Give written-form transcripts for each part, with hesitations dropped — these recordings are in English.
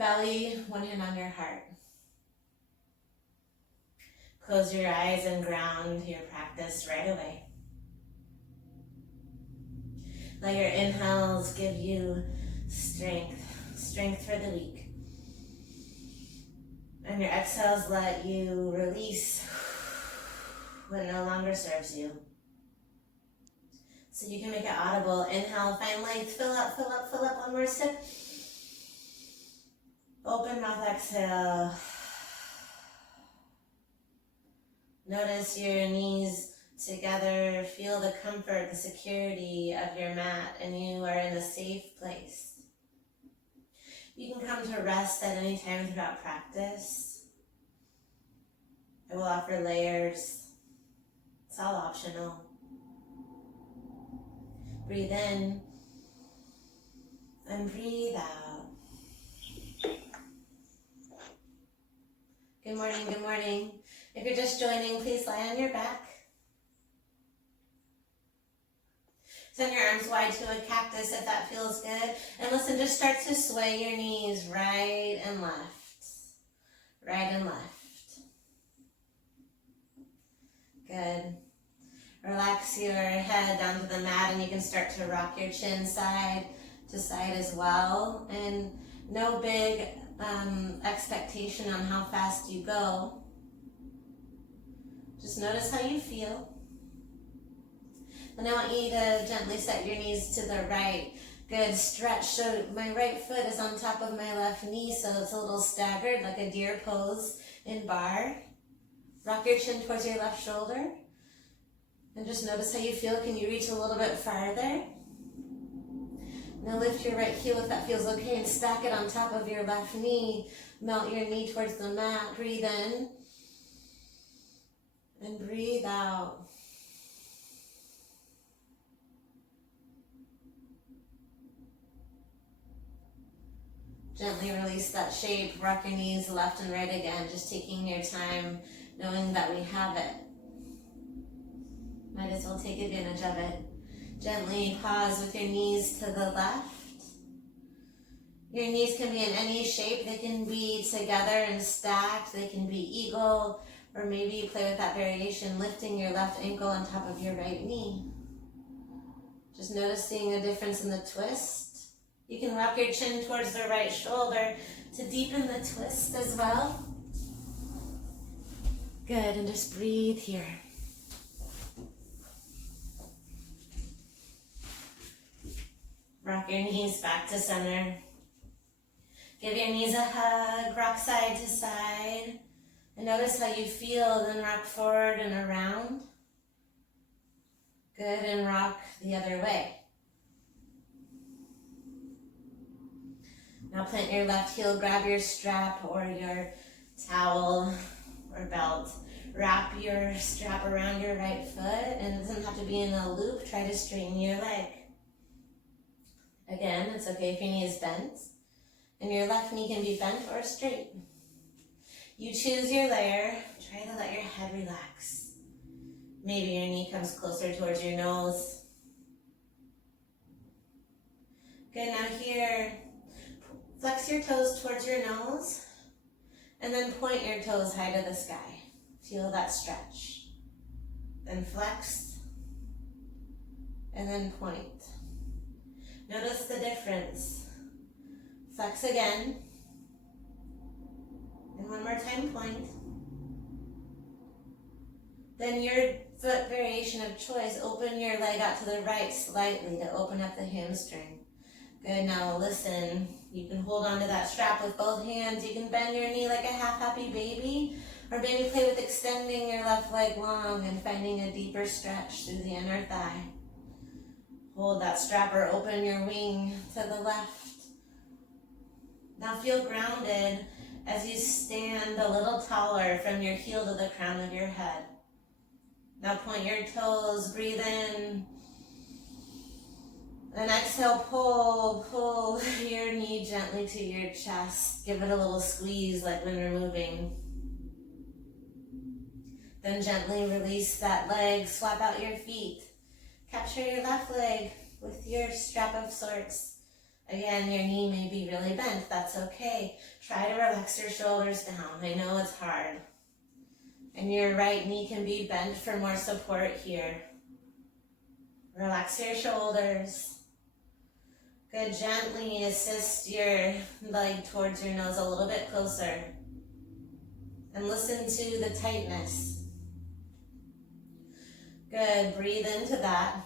Belly, one hand on your heart. Close your eyes and ground your practice right away. Let your inhales give you strength for the week. And your exhales let you release what no longer serves you. So you can make it audible. Inhale, find length, fill up, fill up, fill up. One more sip. Open mouth, exhale. Notice your knees together. Feel the comfort, the security of your mat, and you are in a safe place. You can come to rest at any time throughout practice. I will offer layers. It's all optional. Breathe in and breathe out. Good morning, good morning. If you're just joining, please lie on your back. Send your arms wide to a cactus if that feels good. And listen, just start to sway your knees right and left. Right and left. Good. Relax your head down to the mat and you can start to rock your chin side to side as well. And no big expectation on how fast you go. Just notice how you feel. And I want you to gently set your knees to the right. Good, stretch. So my right foot is on top of my left knee, so it's a little staggered, like a deer pose in bar. Rock your chin towards your left shoulder. And just notice how you feel. Can you reach a little bit farther? Now lift your right heel if that feels okay and stack it on top of your left knee. Melt your knee towards the mat. Breathe in. And breathe out. Gently release that shape. Rock your knees left and right again. Just taking your time, knowing that we have it. Might as well take advantage of it. Gently pause with your knees to the left. Your knees can be in any shape. They can be together and stacked. They can be eagle, or maybe you play with that variation, lifting your left ankle on top of your right knee. Just noticing a difference in the twist. You can rock your chin towards the right shoulder to deepen the twist as well. Good, and just breathe here. Rock your knees back to center. Give your knees a hug, rock side to side. And notice how you feel, then rock forward and around. Good, and rock the other way. Now plant your left heel, grab your strap or your towel or belt. Wrap your strap around your right foot, and it doesn't have to be in a loop. Try to straighten your leg. Again, it's okay if your knee is bent, and your left knee can be bent or straight. You choose your layer. Try to let your head relax. Maybe your knee comes closer towards your nose. Good, now here, flex your toes towards your nose, and then point your toes high to the sky. Feel that stretch. Then flex, and then point. Notice the difference. Flex again. And one more time, point. Then your foot variation of choice, open your leg out to the right slightly to open up the hamstring. Good, now listen. You can hold onto that strap with both hands. You can bend your knee like a half-happy baby, or maybe play with extending your left leg long and finding a deeper stretch through the inner thigh. Hold that strap or open your wing to the left. Now feel grounded as you stand a little taller from your heel to the crown of your head. Now point your toes, breathe in. And exhale, pull your knee gently to your chest. Give it a little squeeze like when you're moving. Then gently release that leg, swap out your feet. Capture your left leg with your strap of sorts Again, your knee may be really bent. That's okay. Try to relax your shoulders down. I know it's hard. And your right knee can be bent for more support here. Relax your shoulders. Good. Gently assist your leg towards your nose a little bit closer. And listen to the tightness. Good. Breathe into that.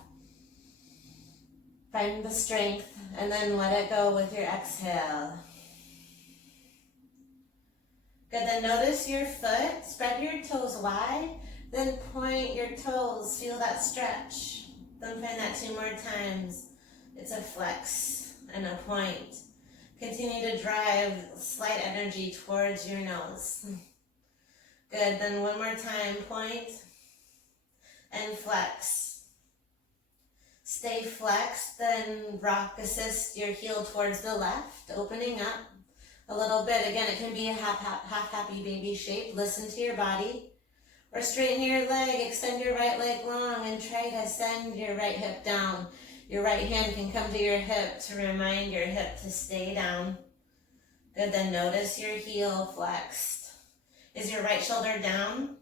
Find the strength and then let it go with your exhale. Good. Then notice your foot. Spread your toes wide. Then point your toes. Feel that stretch. Then find that 2 more times. It's a flex and a point. Continue to drive slight energy towards your nose. Good. Then 1 more time. Point and flex. Stay flexed. Then rock, assist your heel towards the left, opening up a little bit. Again, it can be a half happy baby shape. Listen to your body. Or straighten your leg, extend your right leg long, and try to send your right hip down. Your right hand can come to your hip to remind your hip to stay down. Good. Then notice your heel flexed. Is your right shoulder down?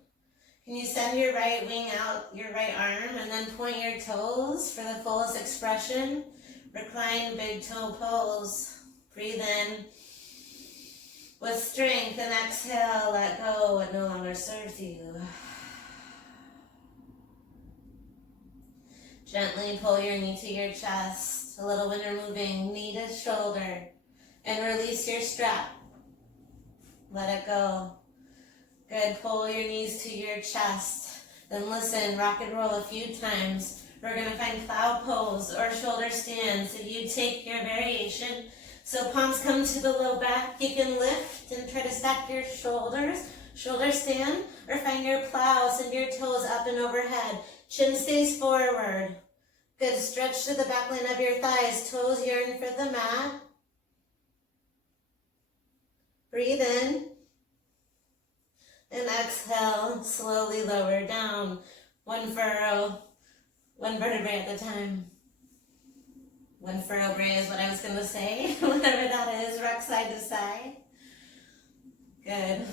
Can you send your right wing out, your right arm, and then point your toes for the fullest expression? Recline big toe pose. Breathe in with strength and exhale. Let go what no longer serves you. Gently pull your knee to your chest. A little when you're moving, knee to shoulder. And release your strap. Let it go. Good. Pull your knees to your chest. Then listen, rock and roll a few times. We're going to find cloud pose or shoulder stand. So you take your variation. So palms come to the low back. You can lift and try to stack your shoulders. Shoulder stand. Or find your plow. Send your toes up and overhead. Chin stays forward. Good. Stretch to the back line of your thighs. Toes yearn for the mat. Breathe in. And exhale. Slowly lower down. 1 furrow. 1 vertebrae at the time. 1 furrow bray is what I was going to say. Whatever that is. Rock side to side. Good.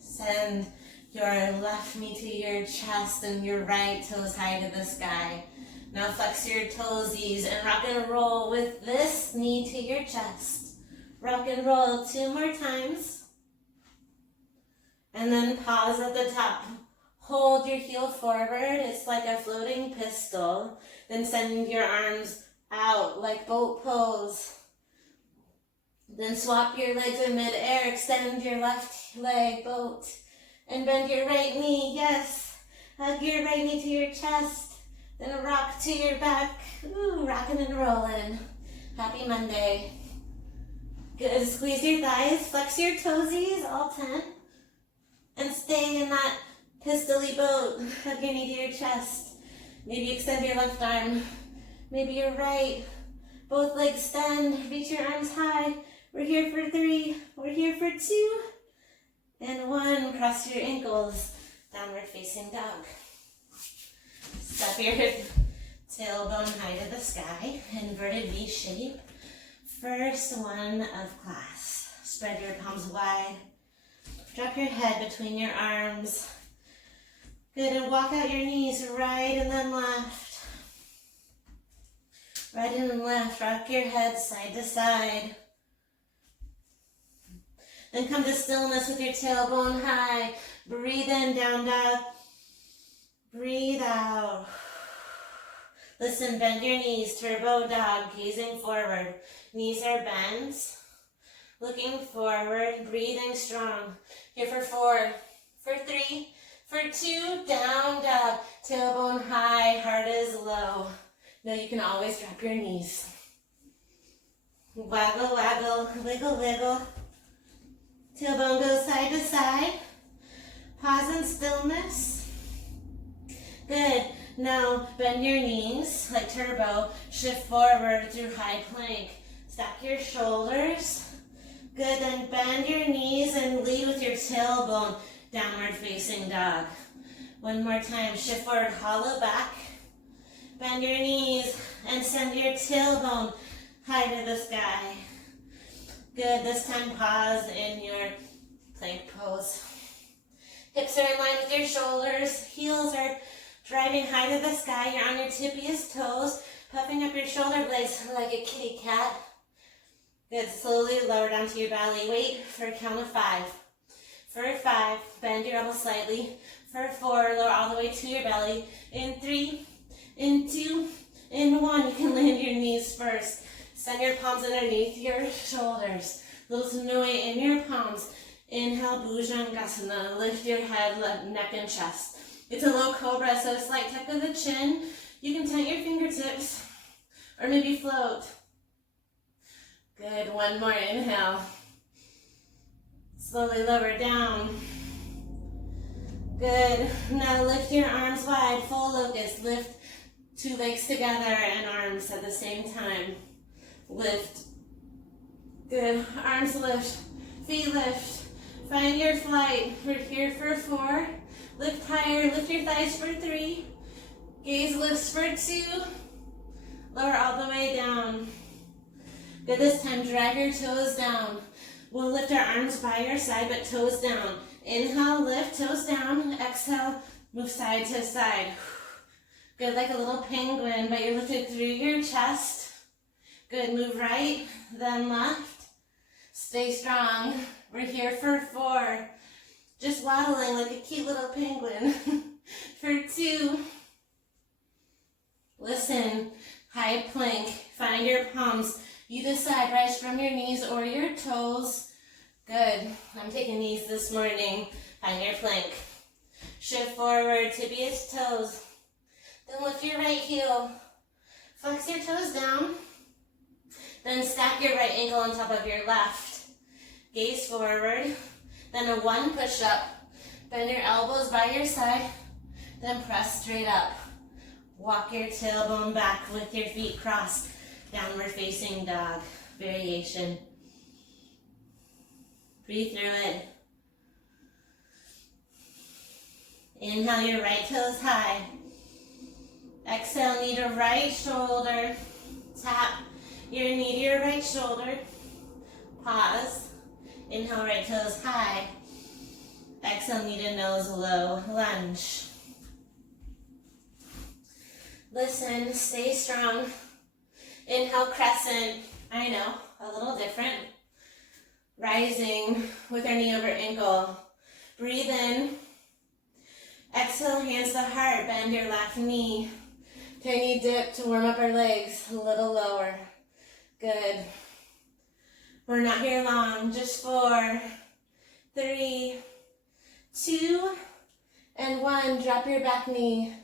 Send your left knee to your chest and your right toes high to the sky. Now flex your toesies and rock and roll with this knee to your chest. Rock and roll 2 more times. And then pause at the top. Hold your heel forward. It's like a floating pistol. Then send your arms out like boat pose. Then swap your legs in midair. Extend your left leg, boat. And bend your right knee, yes. Hug your right knee to your chest. Then rock to your back. Ooh, rocking and rolling. Happy Monday. Good. Squeeze your thighs. Flex your toesies, all 10. And stay in that pistol-y boat. Hug your knee to your chest. Maybe extend your left arm. Maybe your right. Both legs extend. Reach your arms high. We're here for 3. We're here for 2. And 1. Cross your ankles. Downward facing dog. Step your tailbone high to the sky. Inverted V shape. First one of class. Spread your palms wide. Drop your head between your arms. Good, and walk out your knees right and then left. Right and then left. Rock your head side to side. Then come to stillness with your tailbone high. Breathe in, down dog. Breathe out. Listen, bend your knees, turbo dog, gazing forward. Knees are bent. Looking forward, breathing strong. Here for 4, for 3, for 2, down dog. Tailbone high, heart is low. Now you can always drop your knees. Waggle, waggle, wiggle, wiggle. Tailbone goes side to side. Pause in stillness. Good. Now bend your knees like turbo. Shift forward through high plank. Stack your shoulders. Good. Then bend your knees and lead with your tailbone. Downward facing dog. 1 more time. Shift forward, hollow back. Bend your knees and send your tailbone high to the sky. Good, this time pause in your plank pose. Hips are in line with your shoulders, heels are driving high to the sky, you're on your tippiest toes, puffing up your shoulder blades like a kitty cat. Good, slowly lower down to your belly. Wait for a count of 5. For 5, bend your elbows slightly. For 4, lower all the way to your belly. In 3, in 2, in 1, you can land your knees first. Send your palms underneath your shoulders. Little to no weight in your palms. Inhale, Bhujangasana. Lift your head, neck, and chest. It's a low cobra, so a slight tuck of the chin. You can tighten your fingertips or maybe float. Good, one more inhale. Slowly lower down. Good, now lift your arms wide, full locust. Lift 2 legs together and arms at the same time. Lift. Good, arms lift, feet lift. Find your flight. We're here for 4. Lift higher, lift your thighs for 3. Gaze lifts for 2. Lower all the way down. Good, this time drive your toes down. We'll lift our arms by your side, but toes down. Inhale, lift, toes down. Exhale, move side to side. Good, like a little penguin, but you're lifted through your chest. Good, move right, then left. Stay strong. We're here for 4. Just waddling like a cute little penguin. For 2. Listen, high plank. Find your palms. You decide, rise from your knees or your toes. Good. I'm taking knees this morning. Find your plank. Shift forward, tibias, toes. Then lift your right heel. Flex your toes down. Then stack your right ankle on top of your left. Gaze forward. Then a 1 push-up. Bend your elbows by your side. Then press straight up. Walk your tailbone back with your feet crossed. Downward facing dog variation. Breathe through it. Inhale your right toes high. Exhale, knee to right shoulder. Tap your knee to your right shoulder. Pause. Inhale, right toes high. Exhale, knee to nose low, lunge. Listen, stay strong. Inhale, crescent. I know, a little different. Rising with our knee over ankle. Breathe in. Exhale, hands to heart. Bend your left knee. Tiny dip to warm up our legs. A little lower. Good. We're not here long. Just 4, 3, 2, and 1. Drop your back knee.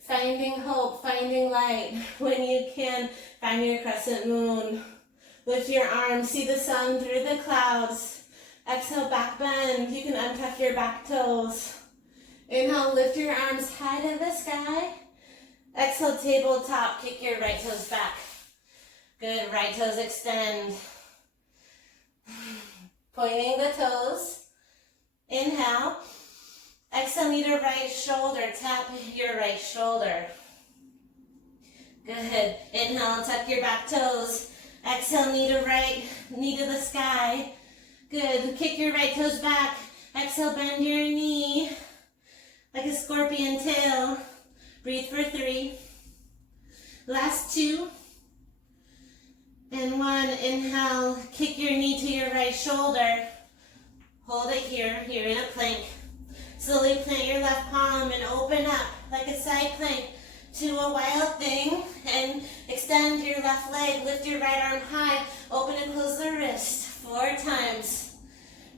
Finding hope, finding light. When you can, find your crescent moon. Lift your arms, see the sun through the clouds. Exhale, back bend. You can untuck your back toes. Inhale, lift your arms high to the sky. Exhale, tabletop, kick your right toes back. Good, right toes extend. Pointing the toes. Inhale. Exhale, knee to right shoulder. Tap your right shoulder. Good. Inhale, tuck your back toes. Exhale, knee to right, knee to the sky. Good. Kick your right toes back. Exhale, bend your knee like a scorpion tail. Breathe for 3. Last 2. And 1. Inhale, kick your knee to your right shoulder. Hold it here. You're in a plank. Slowly plant your left palm and open up like a side plank to a wild thing. And extend your left leg. Lift your right arm high. Open and close the wrist 4 times.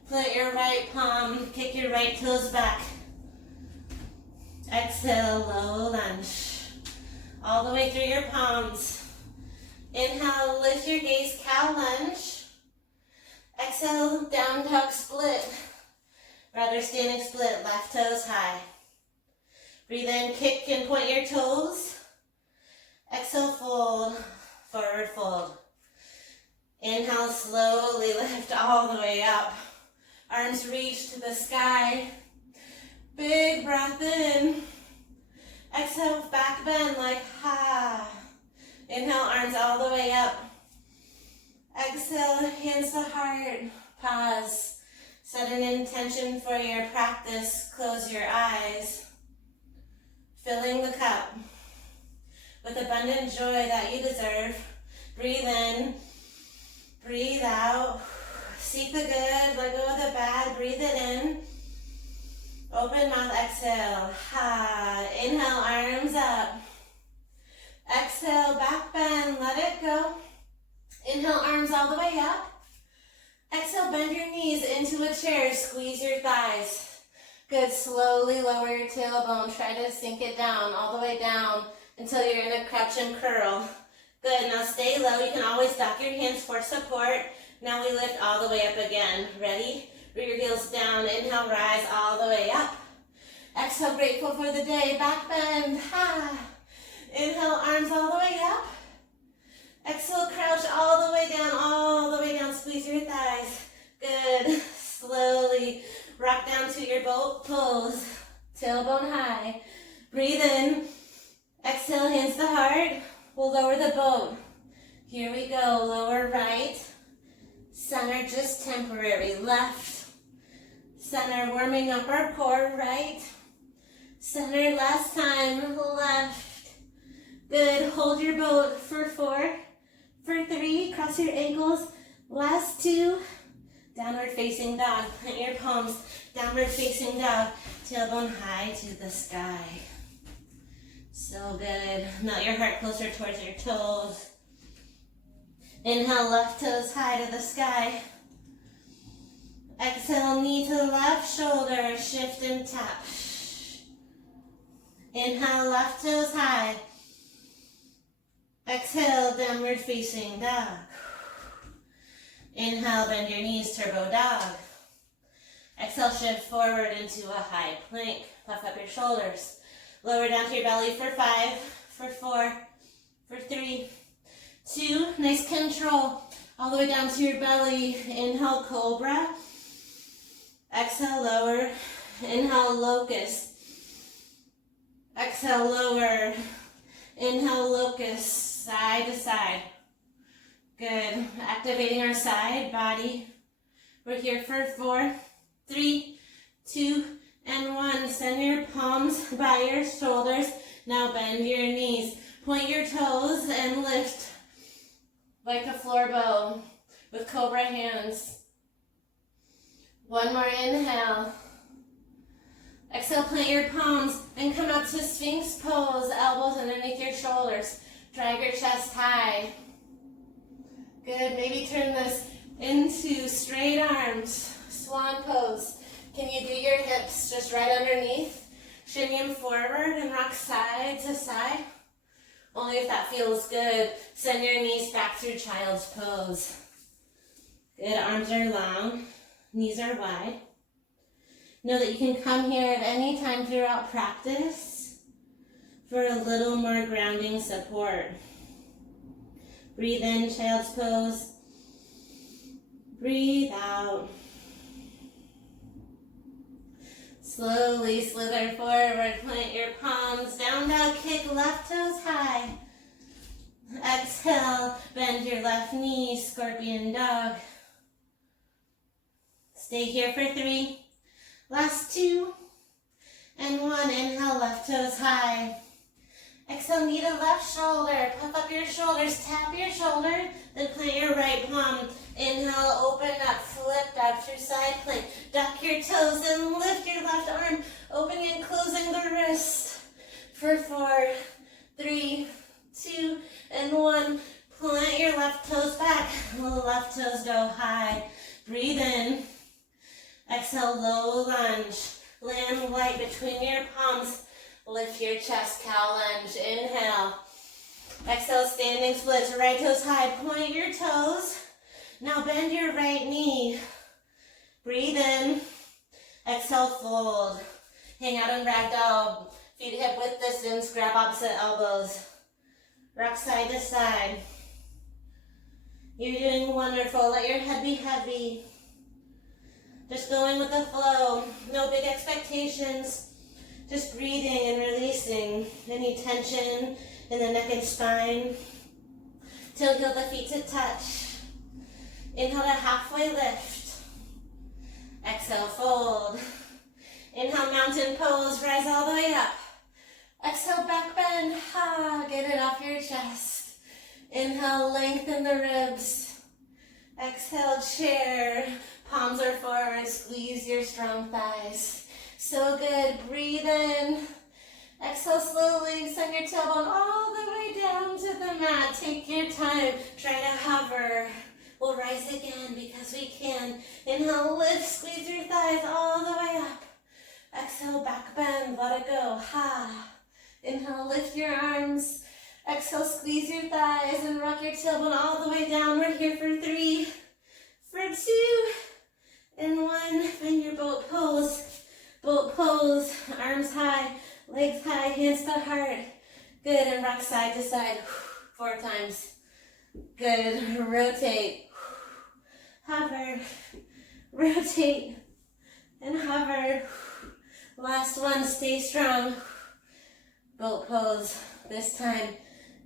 Plant your right palm. Kick your right toes back. Exhale, low lunge. All the way through your palms. Inhale, lift your gaze, cow lunge. Exhale, down dog split. Rather standing split, left toes high. Breathe in, kick and point your toes. Exhale, fold, forward fold. Inhale, slowly lift all the way up. Arms reach to the sky. Big breath in. Exhale, back bend like ha. Inhale, arms all the way up. Exhale, hands to heart. Pause. Set an intention for your practice. Close your eyes. Filling the cup with abundant joy that you deserve. Breathe in. Breathe out. Seek the good. Let go of the bad. Breathe it in. Open mouth, exhale. Ha. Inhale, arms up. Exhale, back bend. Let it go. Inhale, arms all the way up. Exhale, bend your knees into a chair. Squeeze your thighs. Good. Slowly lower your tailbone. Try to sink it down, all the way down, until you're in a crouch and curl. Good. Now stay low. You can always dock your hands for support. Now we lift all the way up again. Ready? Root your heels down. Inhale, rise all the way up. Exhale, grateful for the day. Back bend. Ha. Inhale, arms all the way up. Exhale, crouch all the way down, all the way down. Squeeze your thighs. Good. Slowly rock down to your boat pose. Tailbone high. Breathe in. Exhale, hands to heart. We'll lower the boat. Here we go. Lower right. Center just temporary. Left. Center warming up our core. Right. Center last time. Left. Good. Hold your boat for 4. For 3. Cross your ankles. Last 2. Downward facing dog. Plant your palms. Downward facing dog. Tailbone high to the sky. So good. Melt your heart closer towards your toes. Inhale, left toes high to the sky. Exhale, knee to the left shoulder. Shift and tap. Inhale, left toes high. Exhale, downward facing dog. Inhale, bend your knees, turbo dog. Exhale, shift forward into a high plank. Puff up your shoulders. Lower down to your belly for 5, for 4, for 3, 2. Nice control. All the way down to your belly. Inhale, cobra. Exhale, lower. Inhale, locust. Exhale, lower. Inhale, locust. Side to side. Good. Activating our side body. We're here for 4, 3, 2, and 1. Send your palms by your shoulders. Now bend your knees. Point your toes and lift like a floor bow with cobra hands. 1 more inhale. Exhale, plant your palms and come up to Sphinx pose. Elbows underneath your shoulders. Drag your chest high. Good. Maybe turn this into straight arms. Swan pose. Can you do your hips just right underneath? Shin them forward and rock side to side. Only if that feels good. Send your knees back through child's pose. Good. Arms are long. Knees are wide. Know that you can come here at any time throughout practice for a little more grounding support. Breathe in, child's pose. Breathe out. Slowly slither forward, plant your palms, down dog kick, left toes high. Exhale, bend your left knee, scorpion dog. Stay here for 3, last 2, and 1. Inhale, left toes high. Exhale, knee to left shoulder, puff up your shoulders, tap your shoulder, then plant your right palm. Inhale, open up, flip back through side plank. Duck your toes and lift your left arm, opening and closing the wrist. For 4, 3, 2, and 1. Plant your left toes back. Left toes go high. Breathe in. Exhale, low lunge. Land light between your palms. Lift your chest, cow lunge. Inhale. Exhale, standing splits. Right toes high. Point your toes. Now bend your right knee. Breathe in. Exhale, fold. Hang out in ragdoll. Feet hip width distance. Grab opposite elbows. Rock side to side. You're doing wonderful. Let your head be heavy. Just going with the flow. No big expectations. Just breathing and releasing any tension in the neck and spine. Till heel the feet to touch. Inhale to halfway lift. Exhale, fold. Inhale, mountain pose, rise all the way up. Exhale, back bend, get it off your chest. Inhale, lengthen the ribs. Exhale, chair, palms are forward, squeeze your strong thighs. So good, breathe in. Exhale, slowly send your tailbone all the way down to the mat. Take your time, try to hover. We'll rise again because we can. Inhale, lift, squeeze your thighs all the way up. Exhale, back bend, let it go, Inhale, lift your arms. Exhale, squeeze your thighs and rock your tailbone all the way down. We're here for 3, for 2, and 1. Find your boat pose. Boat pose, arms high, legs high, hands to heart. Good, and rock side to side 4 times. Good, rotate, hover, rotate, and hover. Last one, stay strong. Boat pose. This time,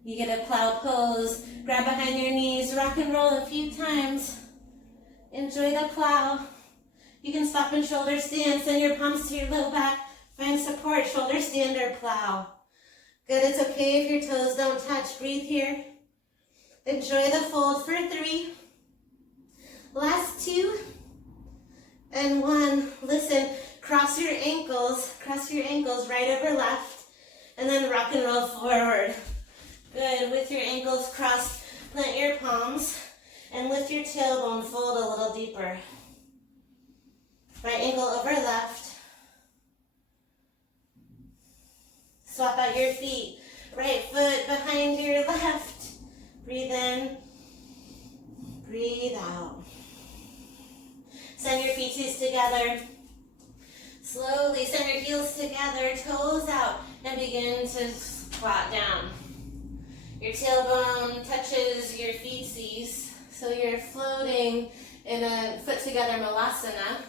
you get a plow pose. Grab behind your knees, rock and roll a few times. Enjoy the plow. You can stop in shoulder stand, send your palms to your low back. Find support, shoulder stand or plow. Good, it's okay if your toes don't touch. Breathe here. Enjoy the fold for 3. Last 2. And 1. Listen, cross your ankles right over left. And then rock and roll forward. Good, with your ankles crossed, plant your palms. And lift your tailbone, fold a little deeper. Right ankle over left. Swap out your feet. Right foot behind your left. Breathe in. Breathe out. Send your feet together. Slowly send your heels together, toes out, and begin to squat down. Your tailbone touches your feetsies, so you're floating in a foot together malasana.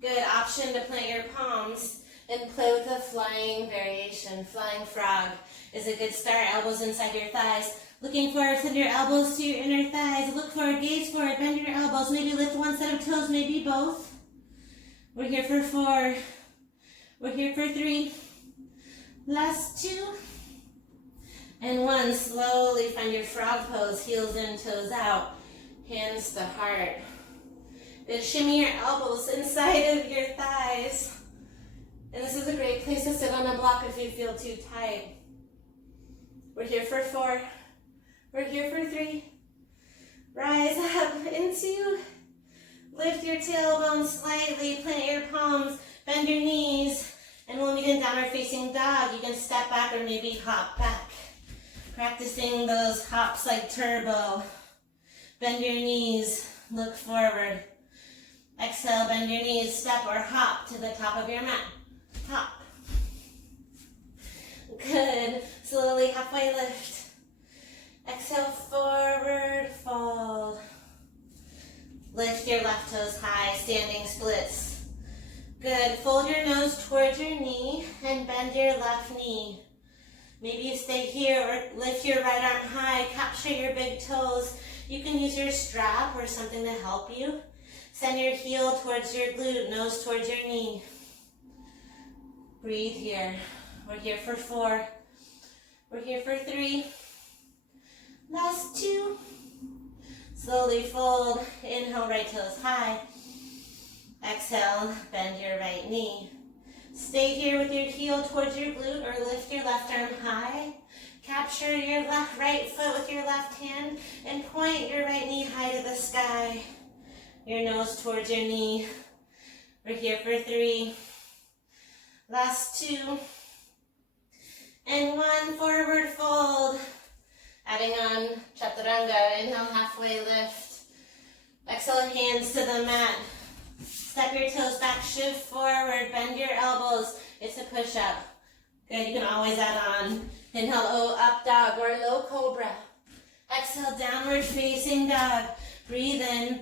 Good option to plant your palms and play with a flying variation. Flying frog is a good start. Elbows inside your thighs. Looking forward, send your elbows to your inner thighs. Look forward, gaze forward, bend your elbows. Maybe lift one set of toes, maybe both. We're here for 4. We're here for 3. Last 2. And 1. Slowly find your frog pose. Heels in, toes out. Hands to heart. Then shimmy your elbows inside of your thighs. And this is a great place to sit on a block if you feel too tight. We're here for 4. We're here for 3. Rise up into. Lift your tailbone slightly, plant your palms, bend your knees, and we'll meet in downward facing dog. You can step back or maybe hop back. Practicing those hops like turbo. Bend your knees, look forward. Exhale, bend your knees, step or hop to the top of your mat. Hop. Good. Slowly halfway lift. Exhale, forward fold. Lift your left toes high, standing splits. Good. Fold your nose towards your knee and bend your left knee. Maybe you stay here or lift your right arm high, capture your big toes. You can use your strap or something to help you. Send your heel towards your glute, nose towards your knee. Breathe here. We're here for 4. We're here for 3. Last 2. Slowly fold. Inhale, right toes high. Exhale, bend your right knee. Stay here with your heel towards your glute or lift your left arm high. Capture your right foot with your left hand and point your right knee high to the sky. Your nose towards your knee. We're here for 3. Last 2. And 1, forward fold. Adding on chaturanga, inhale, halfway lift. Exhale, hands to the mat. Step your toes back, shift forward, bend your elbows. It's a push-up. Good, you can always add on. Inhale, O, up dog or low cobra. Exhale, downward facing dog. Breathe in,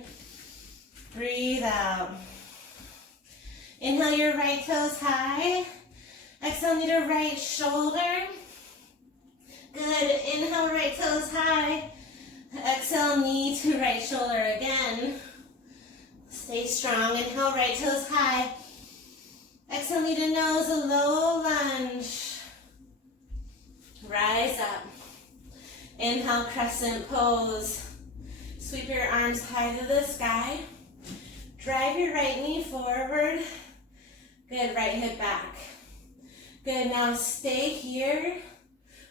breathe out. Inhale your right toes high. Exhale, knee to right shoulder. Good, inhale, right toes high. Exhale, knee to right shoulder again. Stay strong, inhale, right toes high. Exhale, knee to nose, a low lunge. Rise up. Inhale, crescent pose. Sweep your arms high to the sky. Drive your right knee forward. Good, right hip back. Good, now stay here.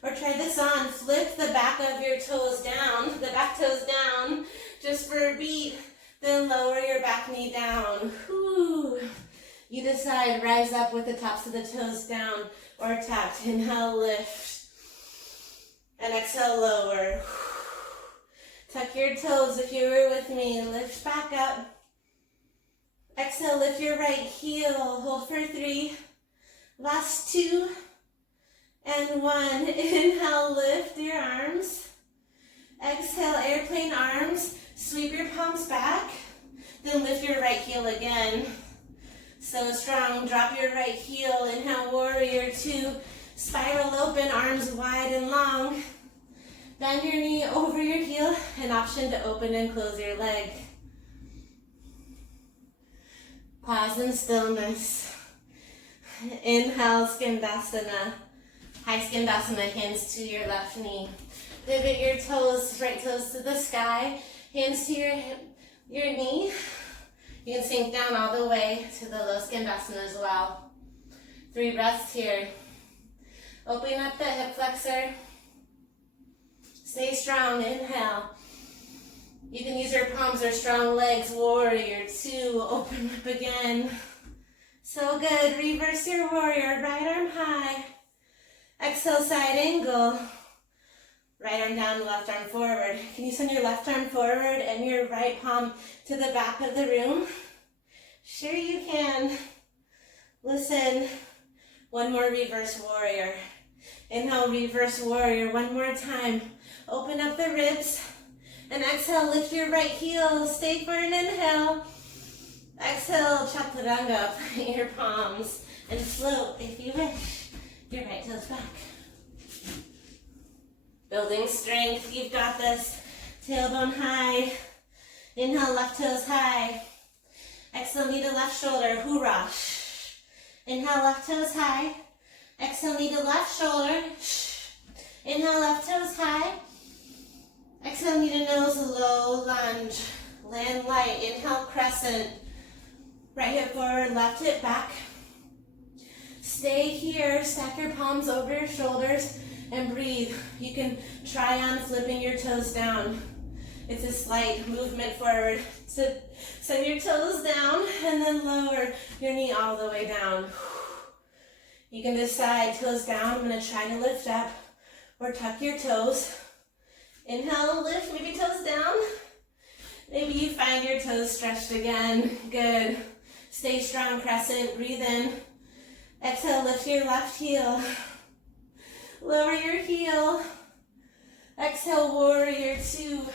Or try this on, flip the back of your toes down, the back toes down, just for a beat. Then lower your back knee down. Whew. You decide, rise up with the tops of the toes down or tapped. Inhale, lift. And exhale, lower. Tuck your toes if you were with me. Lift back up. Exhale, lift your right heel. Hold for 3. Last 2. And 1. Inhale, lift your arms. Exhale, airplane arms. Sweep your palms back. Then lift your right heel again. So strong. Drop your right heel. Inhale, warrior 2. Spiral open, arms wide and long. Bend your knee over your heel. An option to open and close your leg. Pause in stillness. Inhale, Skandasana. High Skandasana, hands to your left knee. Pivot your toes, right toes to the sky. Hands to your knee. You can sink down all the way to the low Skandasana as well. 3 breaths here. Open up the hip flexor. Stay strong, inhale. You can use your palms or strong legs, warrior 2, open up again. So good, reverse your warrior, right arm high. Exhale, side angle. Right arm down, left arm forward. Can you send your left arm forward and your right palm to the back of the room? Sure you can. Listen, 1 more reverse warrior. Inhale, reverse warrior, 1 more time. Open up the ribs. And exhale, lift your right heel. Stay for an inhale. Exhale, chaturanga. Plant your palms and float, if you wish, your right toes back. Building strength, you've got this. Tailbone high. Inhale, left toes high. Exhale, knee to left shoulder, hoorah. Inhale, left toes high. Exhale, knee to left shoulder. Inhale, left toes high. Exhale, knee to nose, low lunge. Land light, inhale, crescent. Right hip forward, left hip back. Stay here, stack your palms over your shoulders and breathe. You can try on flipping your toes down. It's a slight movement forward. So send your toes down and then lower your knee all the way down. You can decide, toes down, I'm gonna try to lift up, or tuck your toes. Inhale, lift, maybe toes down. Maybe you find your toes stretched again. Good. Stay strong, crescent, breathe in. Exhale, lift your left heel. Lower your heel. Exhale, warrior 2.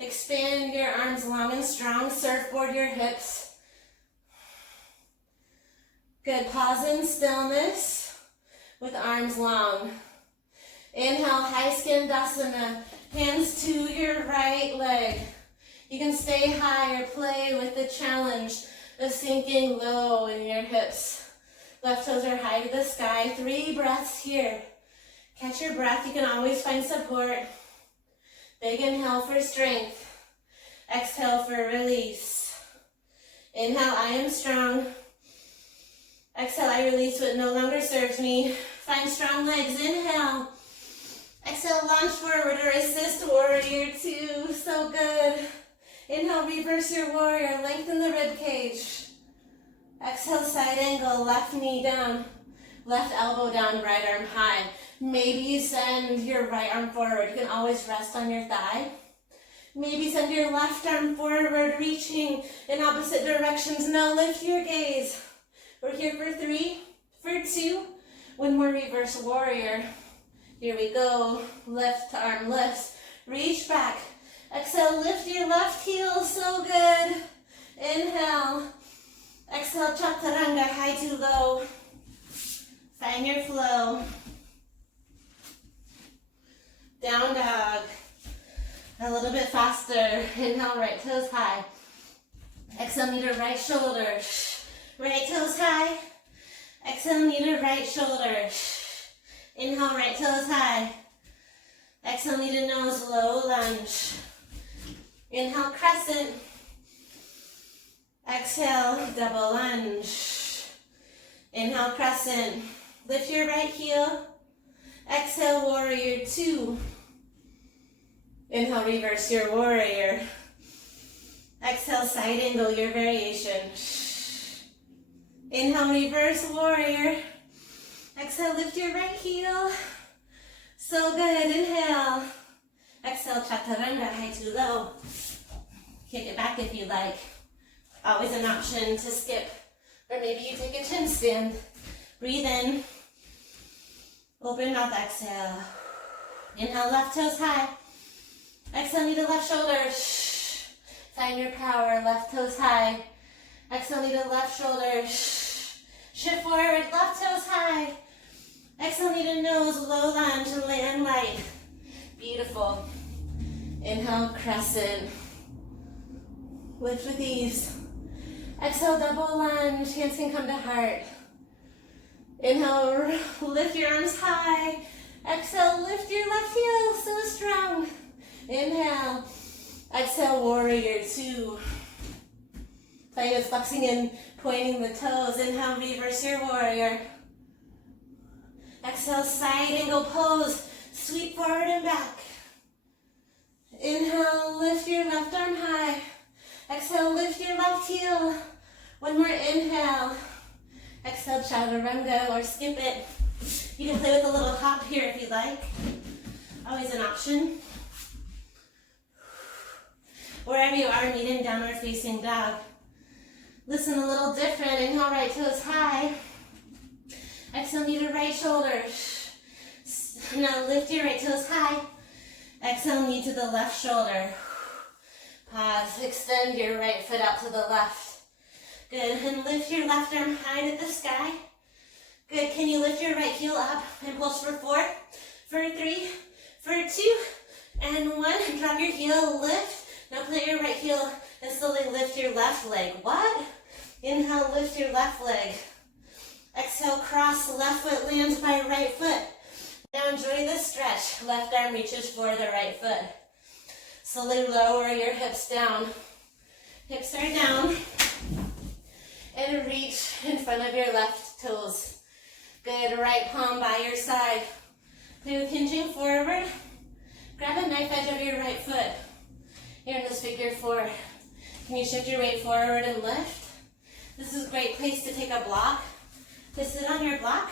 Expand your arms long and strong. Surfboard your hips. Good, pause in stillness with arms long. Inhale, high Skandasana. Hands to your right leg. You can stay high or play with the challenge of sinking low in your hips. Left toes are high to the sky. 3 breaths here. Catch your breath. You can always find support. Big inhale for strength. Exhale for release. Inhale, I am strong. Exhale, I release what no longer serves me. Find strong legs. Inhale. Exhale, launch forward or assist, warrior 2. So good. Inhale, reverse your warrior. Lengthen the rib cage. Exhale, side angle. Left knee down. Left elbow down, right arm high. Maybe you send your right arm forward. You can always rest on your thigh. Maybe send your left arm forward, reaching in opposite directions. Now lift your gaze. We're here for 3, for 2. 1 more reverse warrior. Here we go. Left arm lifts. Reach back. Exhale, lift your left heel. So good. Inhale. Exhale, chaturanga, high to low. Find Find your flow. Down dog. A little bit faster. Inhale, right toes high. Exhale, knee to right shoulder. Right toes high. Exhale, knee to right shoulder. Inhale, right toes high. Exhale, knee to nose, low lunge. Inhale, crescent. Exhale, double lunge. Inhale, crescent. Lift your right heel. Exhale, warrior two. Inhale, reverse your warrior. Exhale, side angle, your variation. Inhale, reverse warrior. Exhale, lift your right heel. So good, inhale. Exhale, chaturanga, high to low. Kick it back if you like. Always an option to skip. Or maybe you take a chin stand. Breathe in. Open mouth, exhale. Inhale, left toes high. Exhale, knee to left shoulder. Find your power, left toes high. Exhale, knee to left shoulder. Shift forward, left toes high. Exhale, knee to nose, low lunge, and land light. Beautiful. Inhale, crescent. Lift with ease. Exhale, double lunge. Hands can come to heart. Inhale, lift your arms high. Exhale, lift your left heel, so strong. Inhale. Exhale, warrior two. Play with flexing and pointing the toes. Inhale, reverse your warrior. Exhale, side angle pose. Sweep forward and back. Inhale, lift your left arm high. Exhale, lift your left heel. One more inhale. Exhale, chaturanga or skip it. You can play with a little hop here if you like. Always an option. Wherever you are, meet in downward facing dog. Listen a little different. Inhale, right toes high. Exhale, knee to right shoulder. Now lift your right toes high. Exhale, knee to the left shoulder. Pause. Extend your right foot out to the left. Good. And lift your left arm high to the sky. Good. Can you lift your right heel up and pulse for 4, for 3, for 2, and 1. Drop your heel, lift. Now plant your right heel and slowly lift your left leg. What? Inhale, lift your left leg. Exhale, cross, left foot lands by right foot. Now enjoy the stretch. Left arm reaches for the right foot. Slowly lower your hips down. Hips are down. And reach in front of your left toes. Good, right palm by your side. Play with hinging forward. Grab a knife edge of your right foot. You're in this figure 4. Can you shift your weight forward and lift? This is a great place to take a block. To sit on your block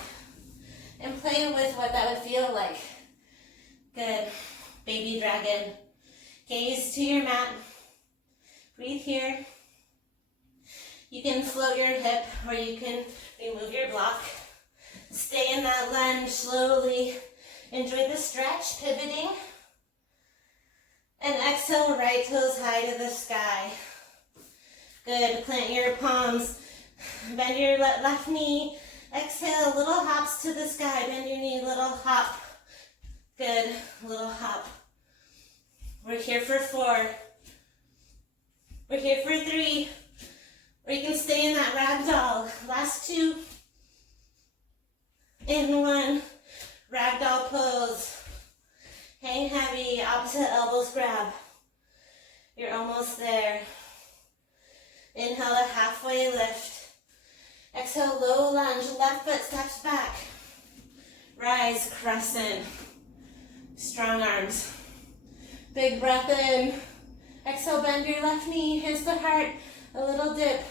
and play with what that would feel like. Good. Baby dragon. Gaze to your mat. Breathe here. You can float your hip or you can remove your block. Stay in that lunge slowly. Enjoy the stretch, pivoting. And exhale, right toes high to the sky. Good. Plant your palms. Bend your left knee. Exhale, little hops to the sky. Bend your knee, little hop. Good. Little hop. We're here for 4. We're here for 3. Or you can stay in that ragdoll. Last 2. And 1. Ragdoll pose. Hang heavy, opposite elbows grab. You're almost there. Inhale to halfway lift. Exhale, low lunge, left foot steps back. Rise, crescent. Strong arms. Big breath in. Exhale, bend your left knee, hands to heart. A little dip.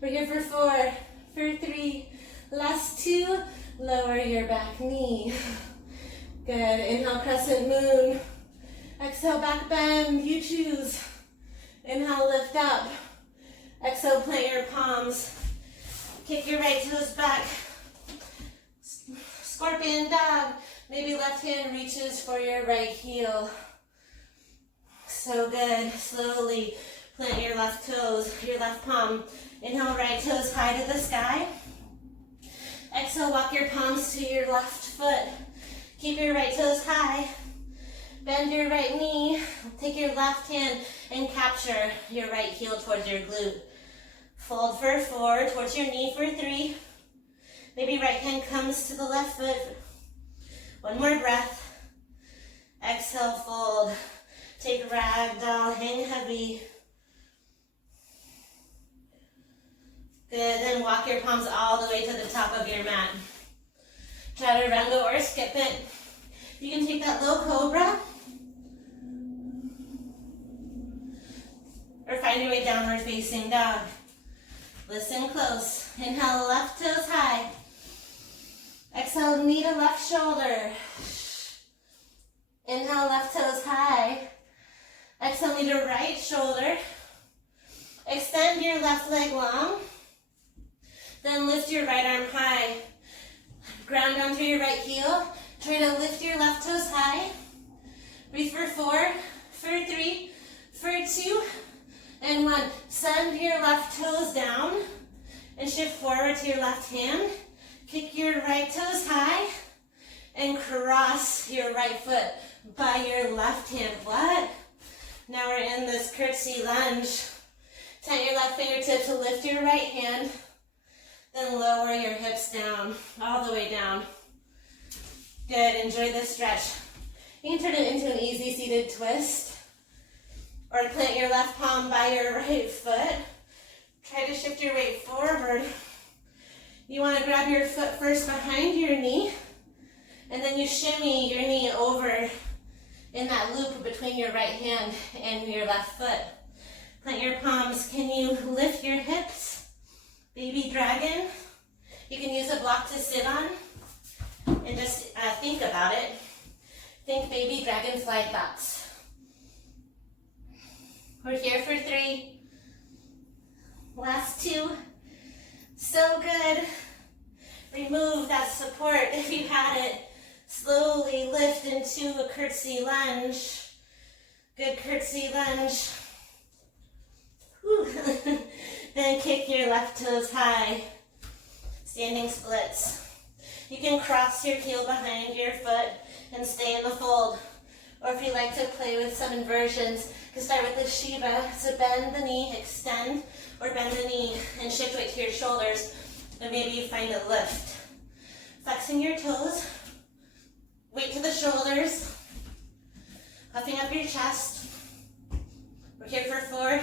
We're here for 4, for 3. Last 2. Lower your back knee. Good. Inhale, crescent moon. Exhale, back bend. You choose. Inhale, lift up. Exhale, plant your palms. Kick your right toes back. Scorpion dog. Maybe left hand reaches for your right heel. So good. Slowly plant your left toes, your left palm. Inhale, right toes high to the sky. Exhale, walk your palms to your left foot. Keep your right toes high. Bend your right knee. Take your left hand and capture your right heel towards your glute. Fold for 4, towards your knee for 3. Maybe right hand comes to the left foot. One more breath. Exhale, fold. Take ragdoll, hang heavy. Good, then walk your palms all the way to the top of your mat. Chaturanga or skip it. You can take that low cobra. Or find your way downward facing dog. Listen close. Inhale, left toes high. Exhale, knee to left shoulder. Inhale, left toes high. Exhale, knee to right shoulder. Extend your left leg long. Then lift your right arm high. Ground down through your right heel. Try to lift your left toes high. Breathe for 4, for 3, for 2, and 1. Send your left toes down and shift forward to your left hand. Kick your right toes high and cross your right foot by your left hand. What? Now we're in this curtsy lunge. Tighten your left fingertip to lift your right hand. Then lower your hips down, all the way down. Good, enjoy this stretch. You can turn it into an easy seated twist. Or plant your left palm by your right foot. Try to shift your weight forward. You want to grab your foot first behind your knee, and then you shimmy your knee over in that loop between your right hand and your left foot. Plant your palms. Can you lift your hips? Baby dragon. You can use a block to sit on and just think about it. Think baby dragonfly thoughts. We're here for 3. Last 2. So good. Remove that support if you had it. Slowly lift into a curtsy lunge. Good curtsy lunge. Whew. Then kick your left toes high. Standing splits. You can cross your heel behind your foot and stay in the fold. Or if you like to play with some inversions, you can start with the Shiva. So bend the knee, extend, or bend the knee and shift weight to your shoulders. And maybe you find a lift. Flexing your toes. Weight to the shoulders. Puffing up your chest. We're here for 4,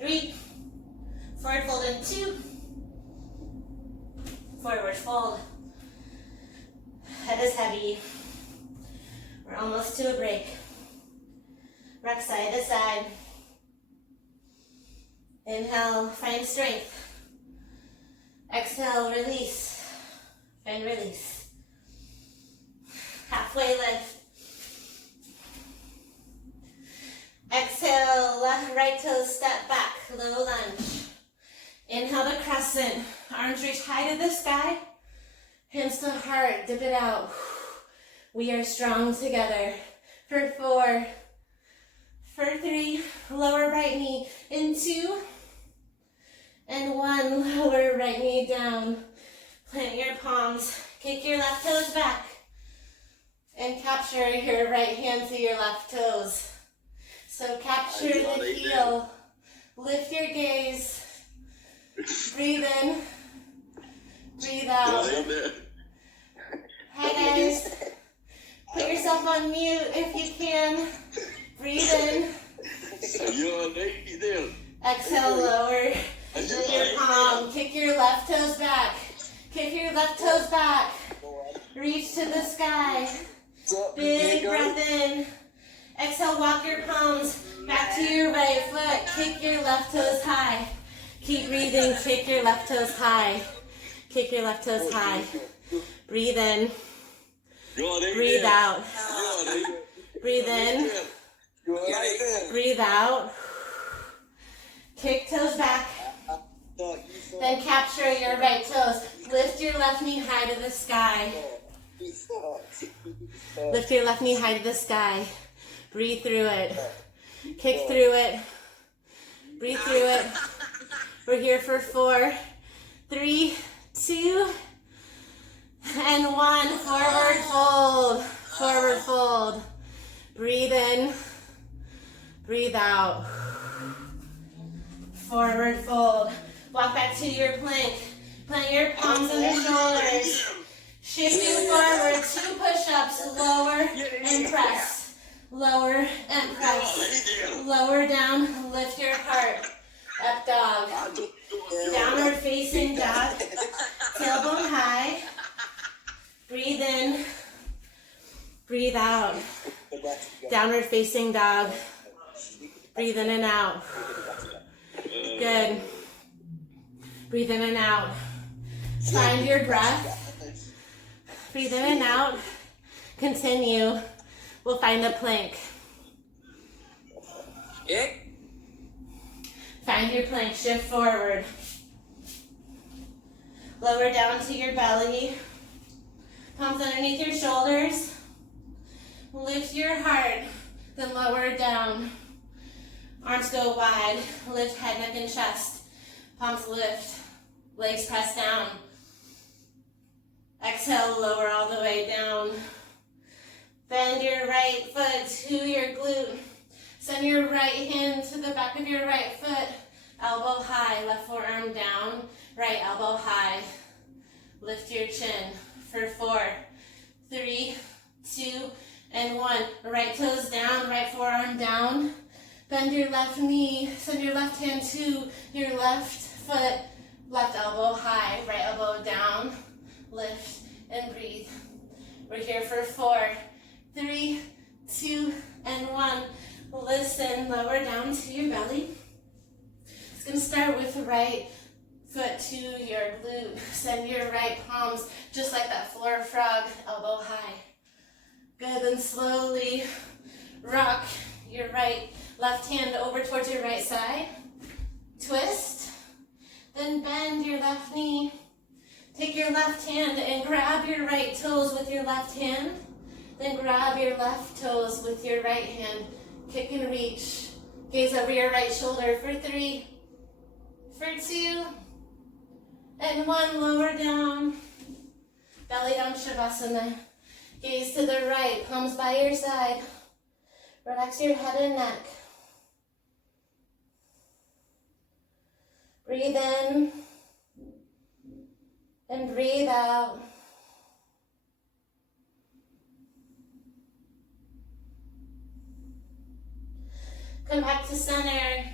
3, forward fold in 2, forward fold. Head is heavy. We're almost to a break. Rock side to side. Inhale, find strength. Exhale, release. Find release. Halfway lift. Exhale, left, right toes step back, low lunge. Inhale the crescent, arms reach high to the sky, hands to heart, dip it out. We are strong together. For 4, for 3, lower right knee in 2, and 1, lower right knee down. Plant your palms, kick your left toes back, and capture your right hand to your left toes. So capture the heel, lift your gaze, breathe in, breathe out. Hi guys, put yourself on mute if you can. Breathe in. Exhale, lower your palm, kick your left toes back, kick your left toes back, reach to the sky, big breath in. Exhale, walk your palms back to your right foot. Kick your left toes high. Keep breathing. Kick your left toes high. Kick your left toes high. Breathe in. Breathe out. Breathe in. Breathe out. Kick toes back. Then capture your right toes. Lift your left knee high to the sky. Lift your left knee high to the sky. Breathe through it. Kick through it. Breathe through it. We're here for 4, 3, 2, and 1. Forward fold. Forward fold. Breathe in. Breathe out. Forward fold. Walk back to your plank. Plant your palms on your shoulders. Shifting forward, 2 push-ups. Lower and press. Lower and press. Lower down, lift your heart. Up dog. Downward facing dog. Tailbone high. Breathe in. Breathe out. Downward facing dog. Breathe in and out. Good. Breathe in and out. Find your breath. Breathe in and out. Continue. We'll find the plank. Find your plank. Shift forward. Lower down to your belly. Palms underneath your shoulders. Lift your heart. Then lower down. Arms go wide. Lift head, neck, and chest. Palms lift. Legs press down. Exhale, lower all the way down. Bend your right foot to your glute. Send your right hand to the back of your right foot. Elbow high, left forearm down. Right elbow high. Lift your chin for 4, 3, 2, and 1. Right toes down, right forearm down. Bend your left knee. Send your left hand to your left foot. Left elbow high, right elbow down. Lift and breathe. We're here for 4, 3, 2, and 1. Listen, lower down to your belly. It's going to start with the right foot to your glute. Send your right palms, just like that floor frog, elbow high. Good, then slowly rock your left hand over towards your right side. Twist. Then bend your left knee. Take your left hand and grab your right toes with your left hand. Then grab your left toes with your right hand. Kick and reach. Gaze over your right shoulder for 3, for 2, and 1. Lower down. Belly down Shavasana. Gaze to the right. Palms by your side. Relax your head and neck. Breathe in and breathe out. Come back to center.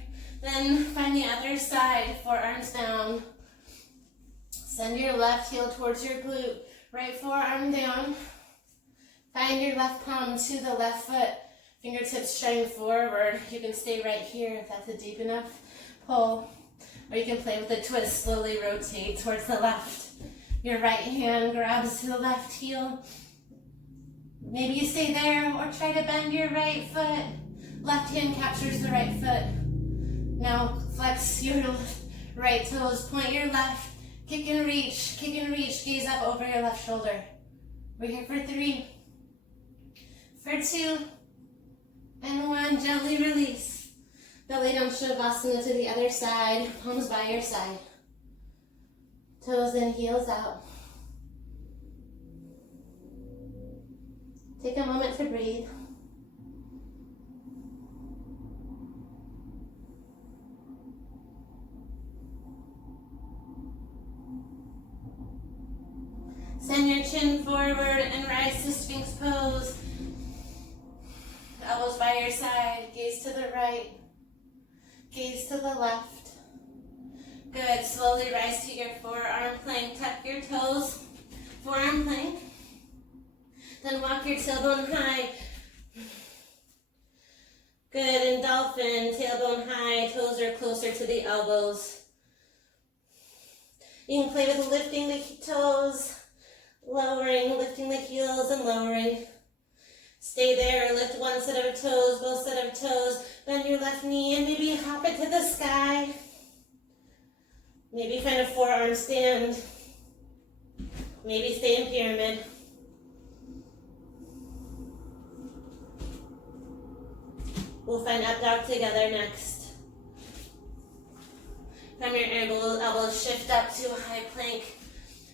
Then find the other side, forearms down. Send your left heel towards your glute. Right forearm down. Find your left palm to the left foot. Fingertips shine forward. You can stay right here if that's a deep enough pull. Or you can play with a twist. Slowly rotate towards the left. Your right hand grabs to the left heel. Maybe you stay there or try to bend your right foot. Left hand captures the right foot. Now flex your right toes. Point your left. Kick and reach. Kick and reach. Gaze up over your left shoulder. We're here for 3, for 2, and 1. Gently release. Belly down Shavasana to the other side. Palms by your side. Toes in, heels out. Take a moment to breathe. Send your chin forward and rise to Sphinx pose. Elbows by your side. Gaze to the right. Gaze to the left. Good. Slowly rise to your forearm plank. Tuck your toes. Forearm plank. Then walk your tailbone high. Good. And dolphin. Tailbone high. Toes are closer to the elbows. You can play with lifting the toes, lowering, lifting the heels and lowering. Stay there, lift one set of toes, both set of toes, bend your left knee and maybe hop it to the sky. Maybe find a forearm stand. Maybe stay in pyramid. We'll find up dog together next. From your elbows, shift up to a high plank.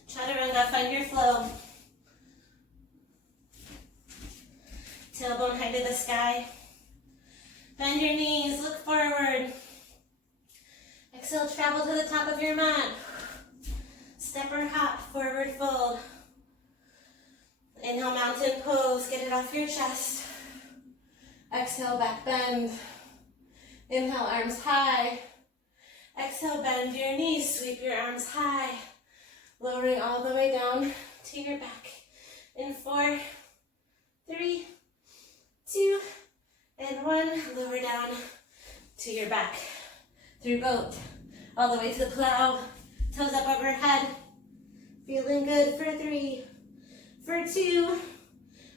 Chaturanga, find your flow. Tailbone high to the sky. Bend your knees, look forward. Exhale, travel to the top of your mat. Step or hop, forward fold. Inhale, mountain pose, get it off your chest. Exhale, back bend. Inhale, arms high. Exhale, bend your knees, sweep your arms high. Lowering all the way down to your back. In 4, 3, 2, and 1. Lower down to your back. Through boat, all the way to the plow. Toes up overhead. Feeling good for 3, for 2.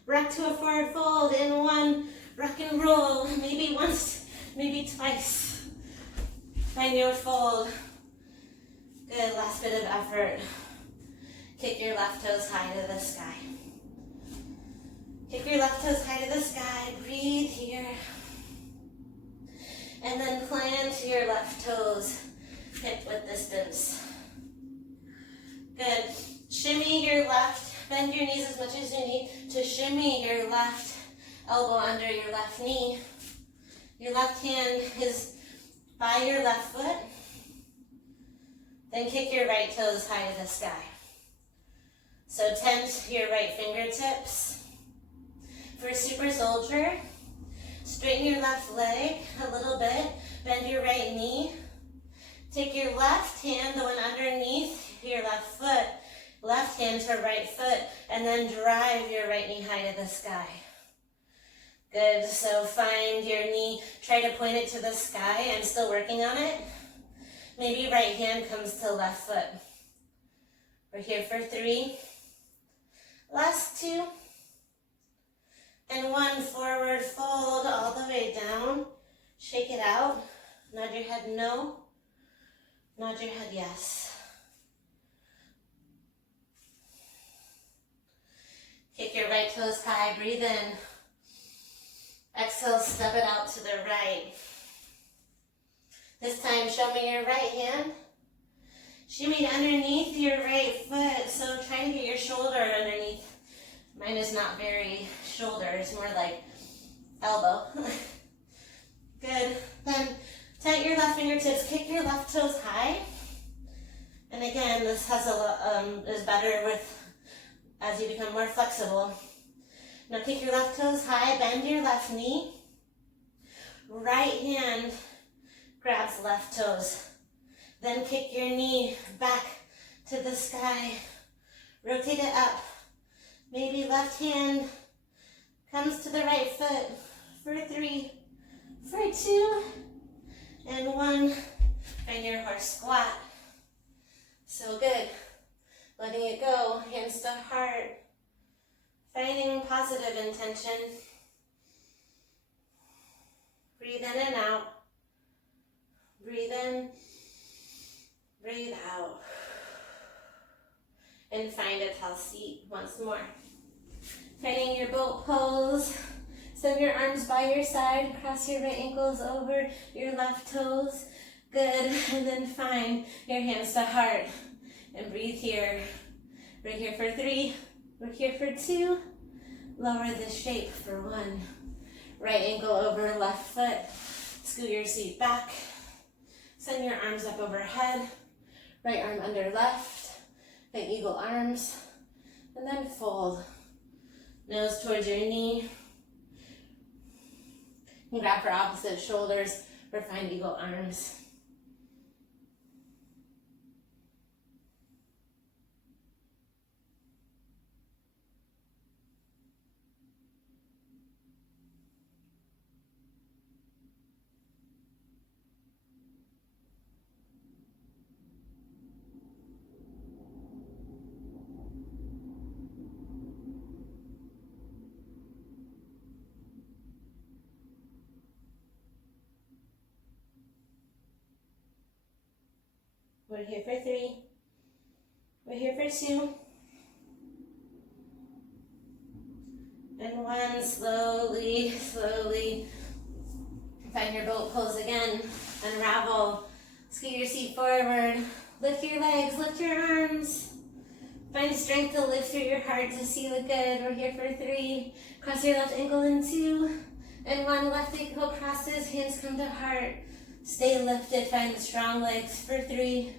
Rock to a forward fold. In 1, rock and roll. Maybe once, maybe twice. Find your fold. Good, last bit of effort. Kick your left toes high to the sky. Kick your left toes high to the sky. Breathe here. And then plant your left toes hip width distance. Good. Shimmy your left. Bend your knees as much as you need to shimmy your left elbow under your left knee. Your left hand is by your left foot. Then kick your right toes high to the sky. So tent your right fingertips. For super soldier, straighten your left leg a little bit. Bend your right knee. Take your left hand, the one underneath your left foot, left hand to right foot, and then drive your right knee high to the sky. Good, so find your knee, try to point it to the sky. I'm still working on it. Maybe right hand comes to left foot. We're here for 3. Last 2. And 1, forward fold all the way down. Shake it out. Nod your head no. Nod your head yes. Kick your right toes high, breathe in. Exhale, step it out to the right. This time, show me your right hand. Shimmy underneath your right foot, so try to get your shoulder underneath. Mine is not very shoulder, it's more like elbow. Good. Then tight your left fingertips, kick your left toes high. And again, this has is better with as you become more flexible. Now kick your left toes high, bend your left knee. Right hand grabs left toes. Then kick your knee back to the sky. Rotate it up. Maybe left hand comes to the right foot for 3, for 2, and 1. Find your horse squat. So good. Letting it go, hands to heart. Finding positive intention. Breathe in and out. Breathe in. Breathe out. And find a tall seat once more. Finding your boat pose. Send your arms by your side. Cross your right ankles over your left toes. Good. And then find your hands to heart. And breathe here. We're here for 3. We're here for 2. Lower the shape for 1. Right ankle over left foot. Scoot your seat back. Send your arms up overhead. Right arm under left. Then eagle arms. And then fold. Nose towards your knee. And grab for opposite shoulders or find eagle arms. We're here for 3. We're here for 2. And 1, slowly, slowly. Find your boat pose again. Unravel. Scoot your seat forward. Lift your legs, lift your arms. Find strength to lift through your heart to seal it good. We're here for 3. Cross your left ankle in 2. And 1, left ankle crosses, hands come to heart. Stay lifted, find the strong legs for 3,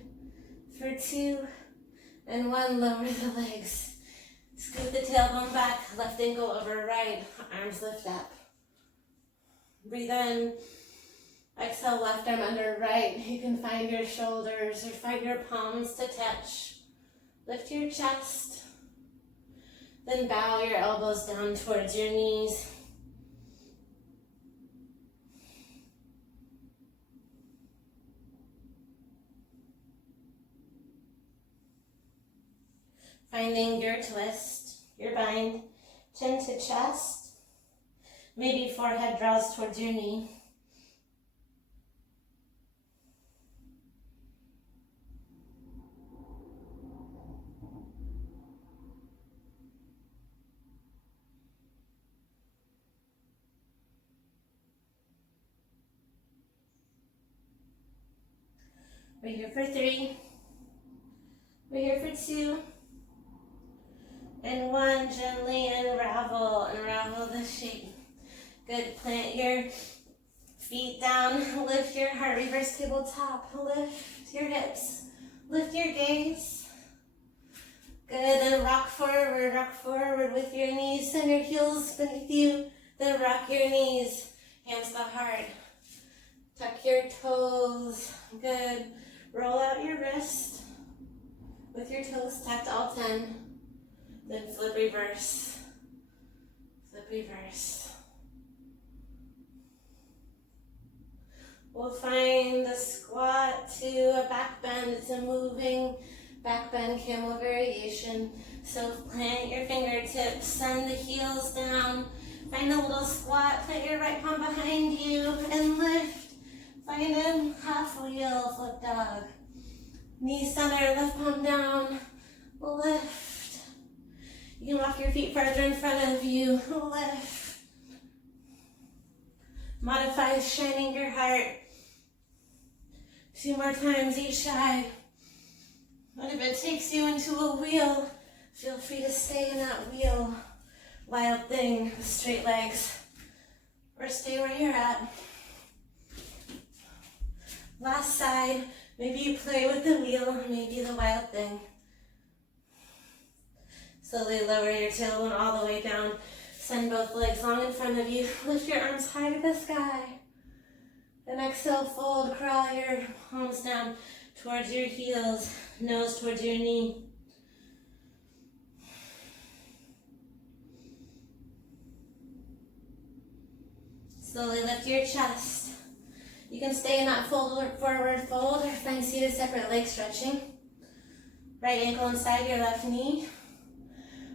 for 2, and 1, lower the legs. Scoot the tailbone back, left ankle over right, arms lift up. Breathe in, exhale, left arm under right. You can find your shoulders or find your palms to touch. Lift your chest, then bow your elbows down towards your knees. Finding your twist, your bind, chin to chest. Maybe forehead draws towards your knee. We're here for 3. We're here for 2. And 1, gently unravel the shape. Good, plant your feet down, lift your heart, reverse tabletop, lift your hips, lift your gaze. Good, then rock forward with your knees, send your heels beneath you, then rock your knees, hands to heart. Tuck your toes, good. Roll out your wrist with your toes tucked all 10. Then flip reverse, flip reverse. We'll find the squat to a back bend. It's a moving back bend camel variation. So plant your fingertips, send the heels down. Find a little squat, put your right palm behind you and lift. Find a half wheel, flip dog. Knee center, left palm down, lift. You can walk your feet further in front of you, lift. Modify shining your heart. 2 more times each side. And if it takes you into a wheel, feel free to stay in that wheel. Wild thing with straight legs. Or stay where you're at. Last side, maybe you play with the wheel, maybe the wild thing. Slowly lower your tailbone all the way down. Send both legs long in front of you. Lift your arms high to the sky. And exhale, fold, crawl your palms down towards your heels, nose towards your knee. Slowly lift your chest. You can stay in that forward fold or find seated separate leg stretching. Right ankle inside your left knee.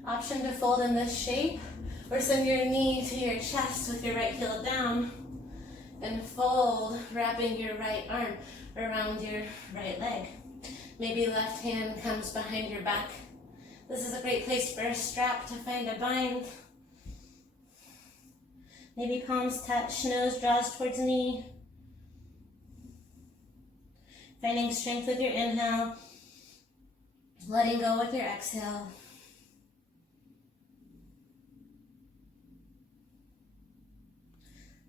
Option to fold in this shape or send your knee to your chest with your right heel down and fold, wrapping your right arm around your right leg. Maybe left hand comes behind your back. This is a great place for a strap to find a bind. Maybe palms touch, nose draws towards knee. Finding strength with your inhale, letting go with your exhale.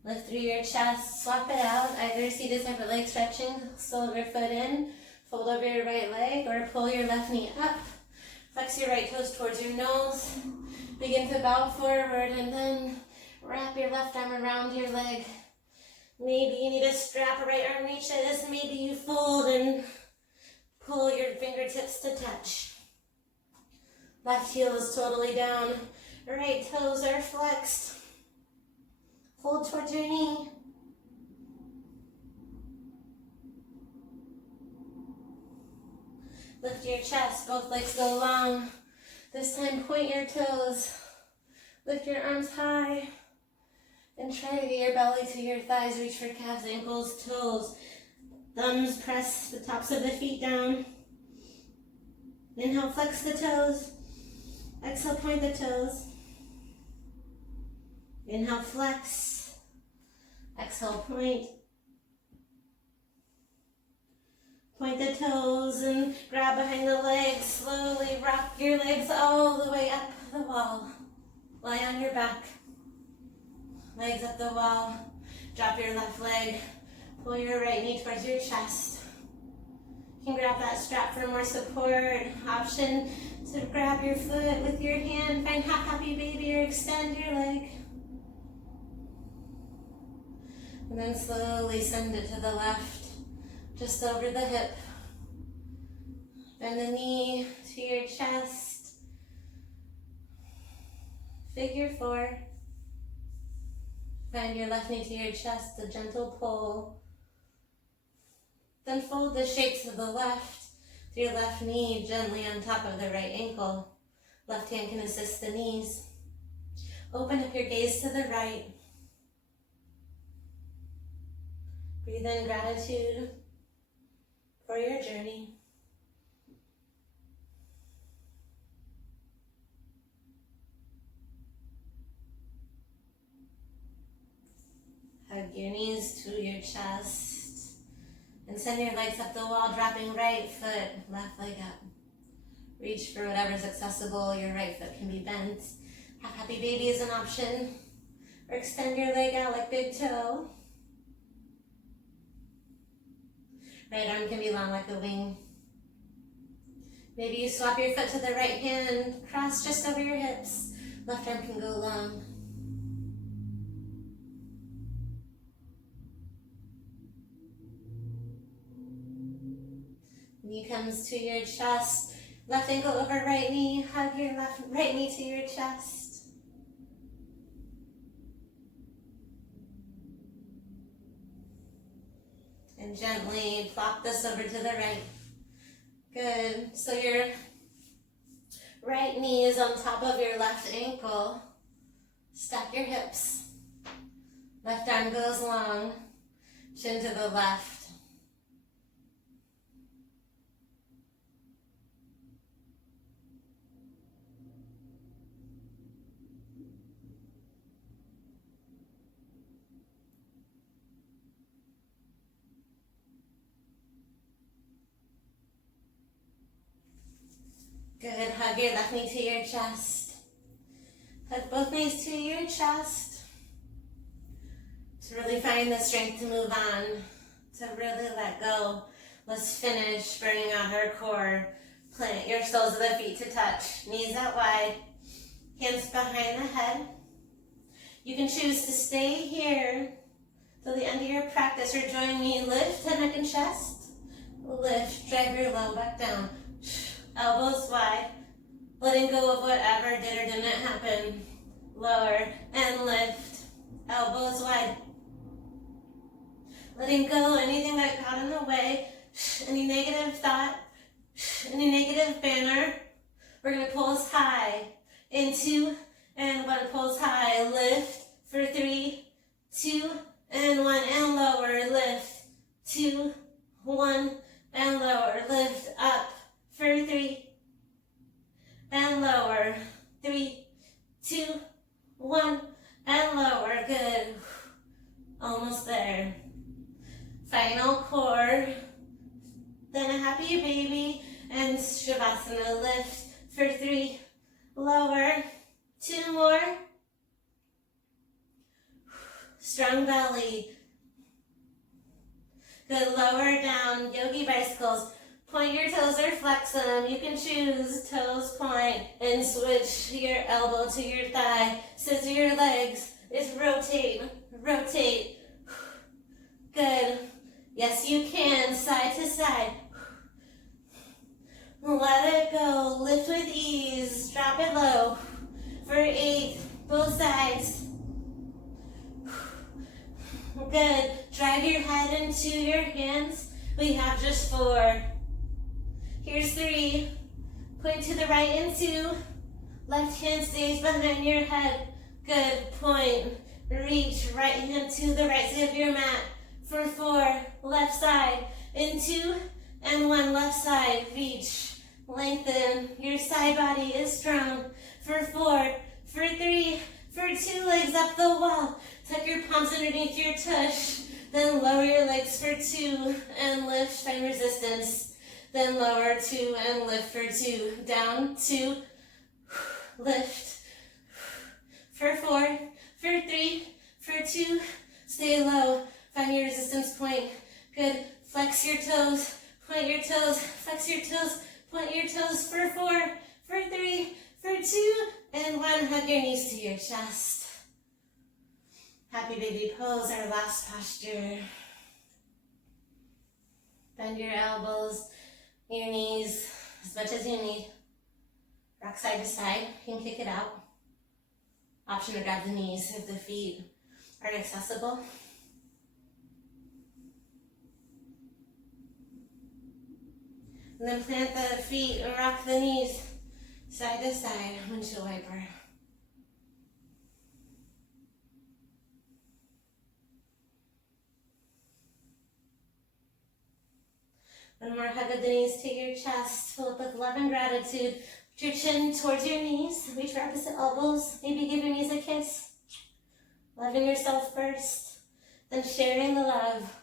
Lift through your chest, swap it out, either seated separate leg stretching, sole your foot in, fold over your right leg, or pull your left knee up. Flex your right toes towards your nose. Begin to bow forward and then wrap your left arm around your leg. Maybe you need a strap, a right arm reaches. Maybe you fold and pull your fingertips to touch. Left heel is totally down. Right toes are flexed. Fold towards your knee. Lift your chest, both legs go long. This time point your toes. Lift your arms high. And try to get your belly to your thighs. Reach for calves, ankles, toes. Thumbs press the tops of the feet down. Inhale, flex the toes. Exhale, point the toes. Inhale, flex. Exhale, point. Point the toes and grab behind the legs. Slowly rock your legs all the way up the wall. Lie on your back. Legs up the wall. Drop your left leg. Pull your right knee towards your chest. You can grab that strap for more support. Option to grab your foot with your hand. Find half happy baby or extend your leg. And then slowly send it to the left, just over the hip. Bend the knee to your chest. Figure 4. Find your left knee to your chest, a gentle pull. Then fold the shape to the left, with your left knee gently on top of the right ankle. Left hand can assist the knees. Open up your gaze to the right. Breathe in gratitude for your journey. Hug your knees to your chest and send your legs up the wall, dropping right foot, left leg up. Reach for whatever's accessible. Your right foot can be bent. Half happy baby is an option. Or extend your leg out like big toe. Right arm can be long like a wing. Maybe you swap your foot to the right hand, cross just over your hips. Left arm can go long. Knee comes to your chest. Left ankle over right knee. Hug your right knee to your chest. And gently plop this over to the right. Good. So your right knee is on top of your left ankle. Stack your hips. Left arm goes long. Chin to the left. Good. Hug your left knee to your chest. Hug both knees to your chest. To really find the strength to move on. To really let go. Let's finish burning out our core. Plant your soles of the feet to touch. Knees out wide. Hands behind the head. You can choose to stay here till the end of your practice or join me. Lift the neck and chest. Lift. Drive your low back down. Elbows wide, letting go of whatever did or didn't happen. Lower and lift, elbows wide. Letting go anything that got in the way, any negative thought, any negative banner. We're gonna pulse high, in 2 and 1, pulse high, lift for 3, 2 and 1, and lower, lift, 2, 1, and lower, lift up. For 3, and lower, 3, 2, 1, and lower, good, almost there. Final core, then a happy baby, and Shavasana, lift for 3, lower, 2 more, strong belly, good, lower down, yogi bicycles. Point your toes or flex them. You can choose toes point and switch your elbow to your thigh. Scissor your legs. It's rotate, rotate. Good. Yes, you can. Side to side. Let it go. Lift with ease. Drop it low. For 8. Both sides. Good. Drive your head into your hands. We have just 4. Here's 3. Point to the right and 2. Left hand stays behind your head. Good. Point. Reach. Right hand to the right side of your mat. For 4. Left side. In 2 and 1. Left side. Reach. Lengthen. Your side body is strong. For 4. For 3. For 2. Legs up the wall. Tuck your palms underneath your tush. Then lower your legs for 2 and lift, find resistance. Then lower 2 and lift for 2. Down, 2, lift. For 4, for 3, for 2, stay low. Find your resistance point. Good. Flex your toes, point your toes, flex your toes, point your toes for 4, for 3, for 2, and 1. Hug your knees to your chest. Happy baby pose, our last posture. Bend your elbows, your knees, as much as you need. Rock side to side, you can kick it out. Option to grab the knees if the feet aren't accessible. And then plant the feet or rock the knees side to side, windshield wiper. One more hug of the knees to your chest. Fill up with love and gratitude. Put your chin towards your knees. Reach for opposite elbows. Maybe give your knees a kiss. Loving yourself first. Then sharing the love.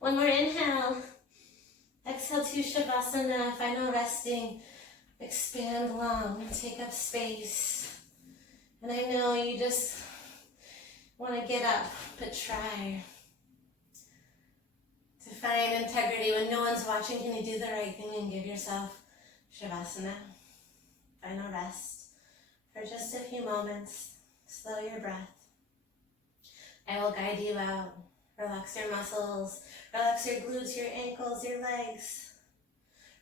One more inhale. Exhale to Shavasana. Final resting. Expand long. Take up space. And I know you just want to get up, but try to find integrity. When no one's watching, can you do the right thing and give yourself Shavasana? Final rest for just a few moments. Slow your breath. I will guide you out. Relax your muscles. Relax your glutes, your ankles, your legs.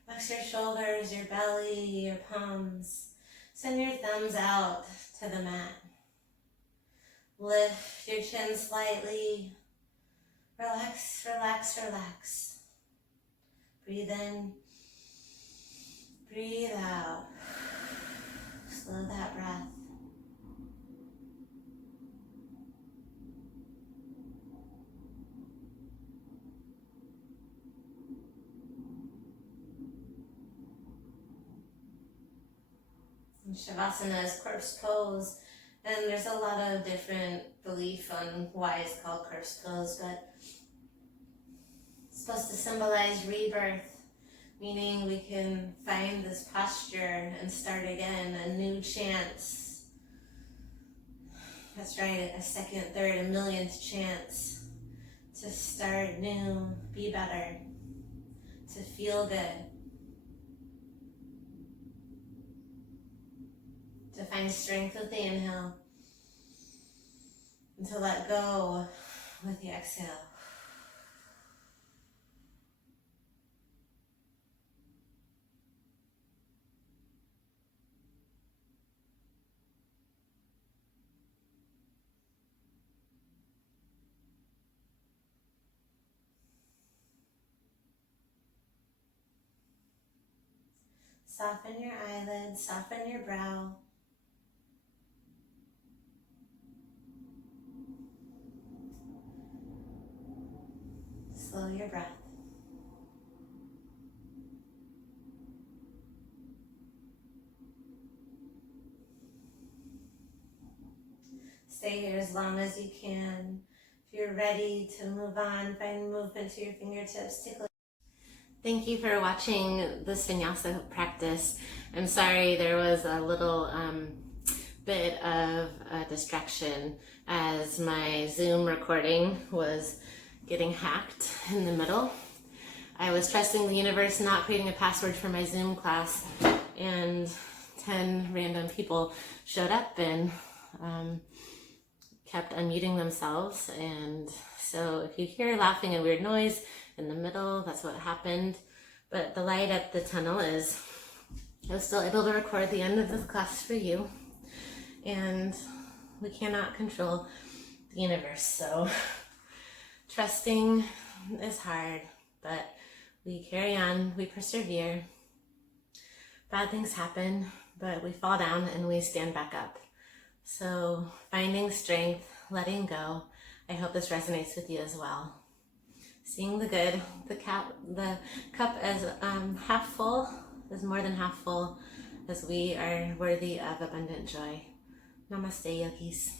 Relax your shoulders, your belly, your palms. Send your thumbs out to the mat. Lift your chin slightly. Relax, relax, relax. Breathe in. Breathe out. Slow that breath. And Shavasana is corpse pose, and there's a lot of different belief on why it's called corpse pose, but it's supposed to symbolize rebirth, meaning we can find this posture and start again, a new chance. That's right, a second, third, a millionth chance to start new, be better, to feel good, to find strength with the inhale, and to let go with the exhale. Soften your eyelids, soften your brow. Slow your breath. Stay here as long as you can. If you're ready to move on, find movement to your fingertips. Tickle. Thank you for watching this Vinyasa practice. I'm sorry there was a little bit of a distraction as my Zoom recording was getting hacked in the middle. I was trusting the universe, not creating a password for my Zoom class, and 10 random people showed up and kept unmuting themselves. And so if you hear laughing and weird noise in the middle, that's what happened. But the light at the tunnel is I was still able to record the end of this class for you. And we cannot control the universe, so trusting is hard, but we carry on, we persevere. Bad things happen, but we fall down and we stand back up. So finding strength, letting go. I hope this resonates with you as well. Seeing the good, the cup as half full, is more than half full, as we are worthy of abundant joy. Namaste, yogis.